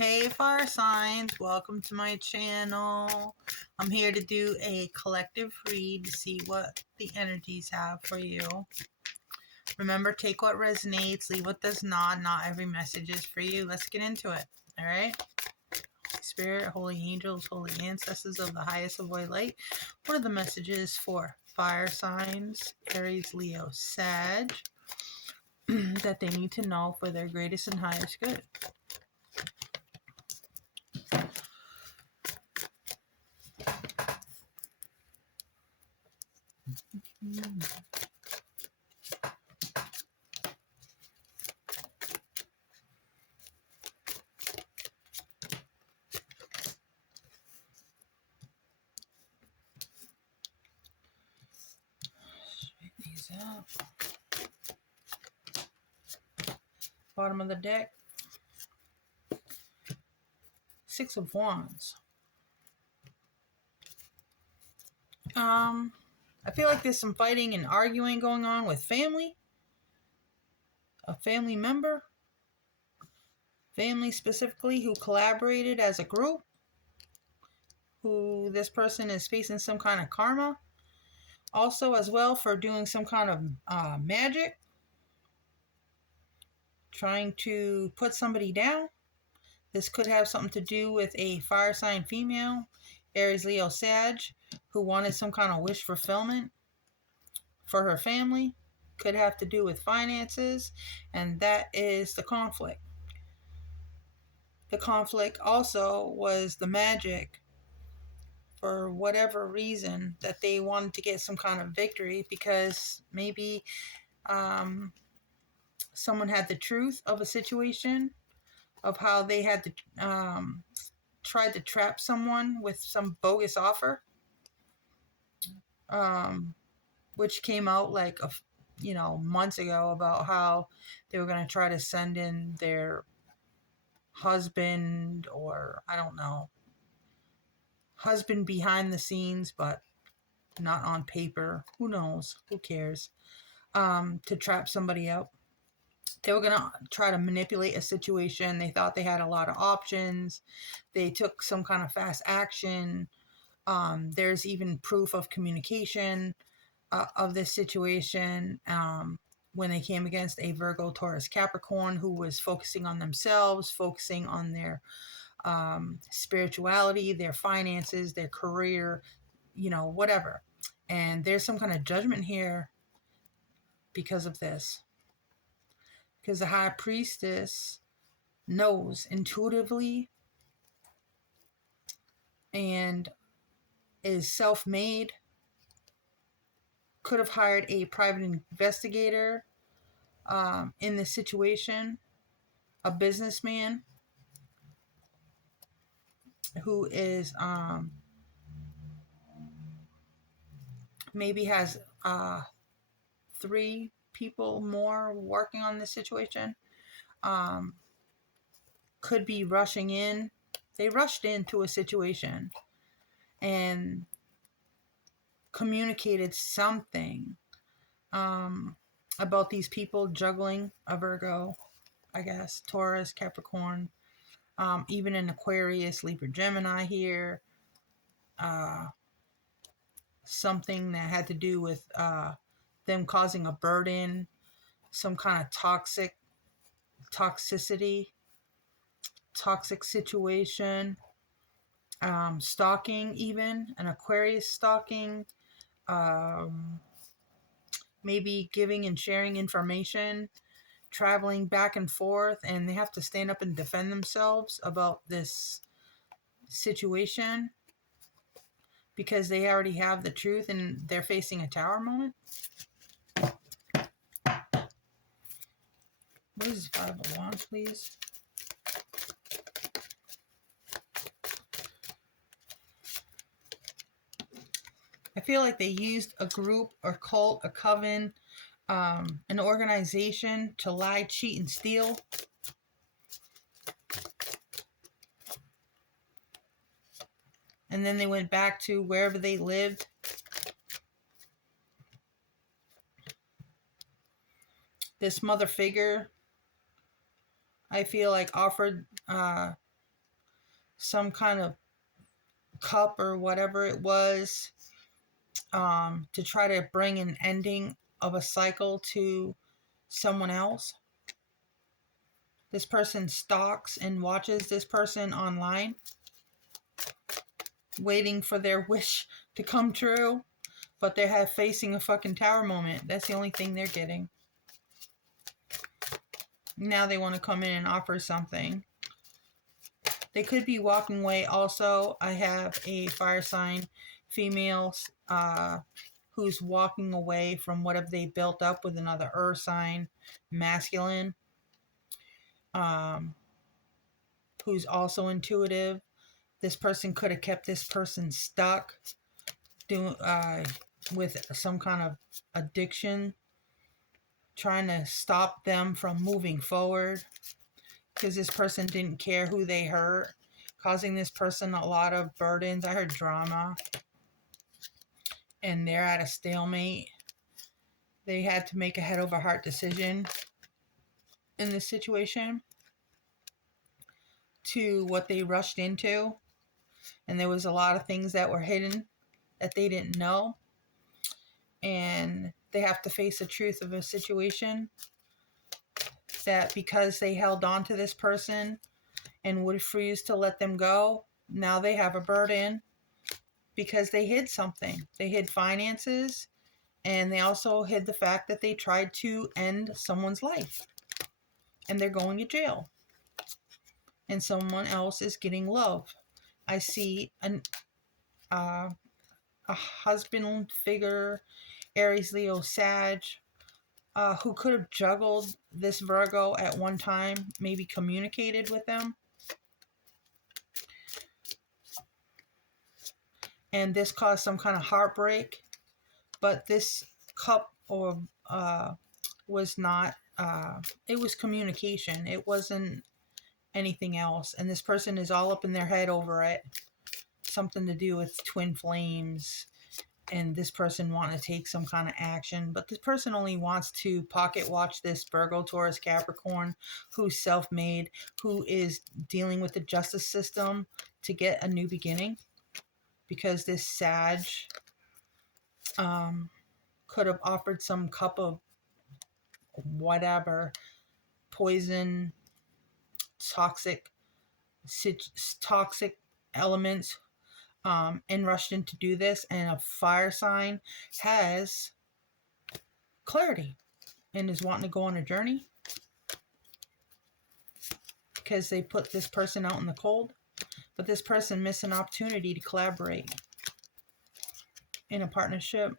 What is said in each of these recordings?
Hey fire signs, welcome to my channel. I'm here to do a collective read to see what the energies have for you. Remember, take what resonates, leave what does not. Not every message is for you. Let's get into it. All right. Holy Spirit, holy angels, holy ancestors of the highest of white light. What are the messages for fire signs, Aries, Leo, Sag, that they need to know for their greatest and highest good? Straighten these out. Bottom of the deck, Six of Wands. I feel like there's some fighting and arguing going on with family. A family member. Family specifically who collaborated as a group. Who this person is facing some kind of karma. Also as well for doing some kind of magic. Trying to put somebody down. This could have something to do with a fire sign female. Aries, Leo, Sag. Who wanted some kind of wish fulfillment for her family. Could have to do with finances, and that is the conflict. The conflict also was the magic, for whatever reason, that they wanted to get some kind of victory because maybe someone had the truth of a situation, of how they had to tried to trap someone with some bogus offer, which came out like months ago, about how they were going to try to send in their husband, or I don't know, husband behind the scenes, but not on paper. Who knows? Who cares? To trap somebody out. They were going to try to manipulate a situation. They thought they had a lot of options. They took some kind of fast action. There's even proof of communication of this situation when they came against a Virgo, Taurus, Capricorn who was focusing on themselves, focusing on their spirituality, their finances, their career, whatever. And there's some kind of judgment here because of this. Because the High Priestess knows intuitively and is self-made. Could have hired a private investigator in this situation, a businessman who is maybe has 3 people more working on this situation. Could be rushing in. They rushed into a situation and communicated something about these people juggling a Virgo, I guess, Taurus, Capricorn, even an Aquarius, Libra, Gemini here. Something that had to do with them causing a burden, some kind of toxic situation, stalking, even an Aquarius stalking, maybe giving and sharing information, traveling back and forth, and they have to stand up and defend themselves about this situation because they already have the truth and they're facing a Tower moment. What is 5 of Wands, please? I feel like they used a group or cult, a coven, an organization to lie, cheat, and steal. And then they went back to wherever they lived. This mother figure, I feel like, offered some kind of cup or whatever it was, to try to bring an ending of a cycle to someone else. This person stalks and watches this person online, waiting for their wish to come true, but they're facing a fucking tower moment. That's the only thing they're getting. Now they want to come in and offer something. They could be walking away. Also, I have a fire sign female who's walking away from whatever they built up with another earth sign masculine, who's also intuitive. This person could have kept this person stuck with some kind of addiction, trying to stop them from moving forward, because this person didn't care who they hurt, causing this person a lot of burdens. I heard drama, and they're at a stalemate. They had to make a head over heart decision in this situation to what they rushed into, and there was a lot of things that were hidden that they didn't know, and they have to face the truth of a situation that because they held on to this person and would refuse to let them go, now they have a burden because they hid something. They hid finances, and they also hid the fact that they tried to end someone's life, and they're going to jail, and someone else is getting love. I see a husband figure, Aries, Leo, Sag, who could have juggled this Virgo at one time, maybe communicated with them. And this caused some kind of heartbreak. But this cup was not, it was communication. It wasn't anything else. And this person is all up in their head over it. Something to do with twin flames. And this person want to take some kind of action. But this person only wants to pocket watch this Virgo, Taurus, Capricorn, who's self-made, who is dealing with the justice system to get a new beginning. Because this Sag could have offered some cup of whatever, poison, toxic elements, and rushed in to do this. And a fire sign has clarity and is wanting to go on a journey because they put this person out in the cold. But this person missed an opportunity to collaborate in a partnership,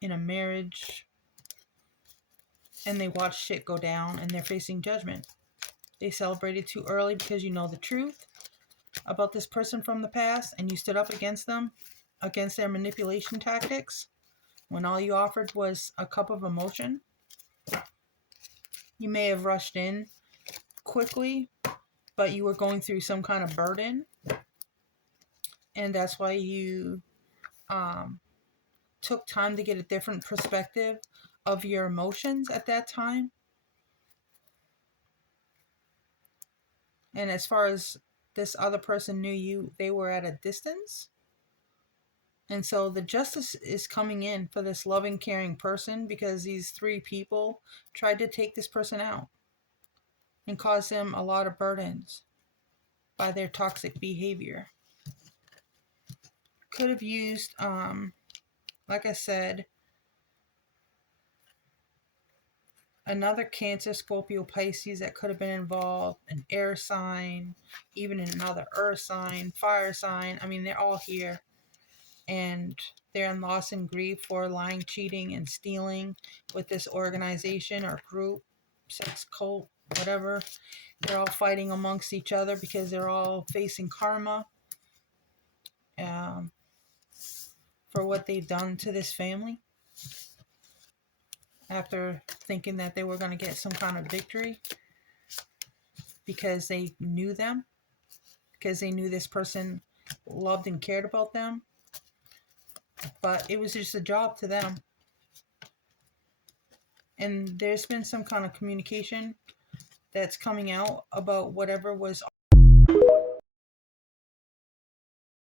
in a marriage, and they watched shit go down, and they're facing judgment. They celebrated too early because you know the truth about this person from the past, and you stood up against them, against their manipulation tactics, when all you offered was a cup of emotion. You may have rushed in quickly, but you were going through some kind of burden, and that's why you took time to get a different perspective of your emotions at that time. And as far as this other person knew you, they were at a distance. And so the justice is coming in for this loving, caring person, because these three people tried to take this person out and cause them a lot of burdens by their toxic behavior. Could have used, like I said, another Cancer, Scorpio, Pisces that could have been involved, an air sign, even another earth sign, fire sign. I mean, they're all here. And they're in loss and grief for lying, cheating, and stealing with this organization or group, sex cult, whatever. They're all fighting amongst each other because they're all facing karma for what they've done to this family, after thinking that they were going to get some kind of victory because they knew them, because they knew this person loved and cared about them. But it was just a job to them. And there's been some kind of communication that's coming out about whatever was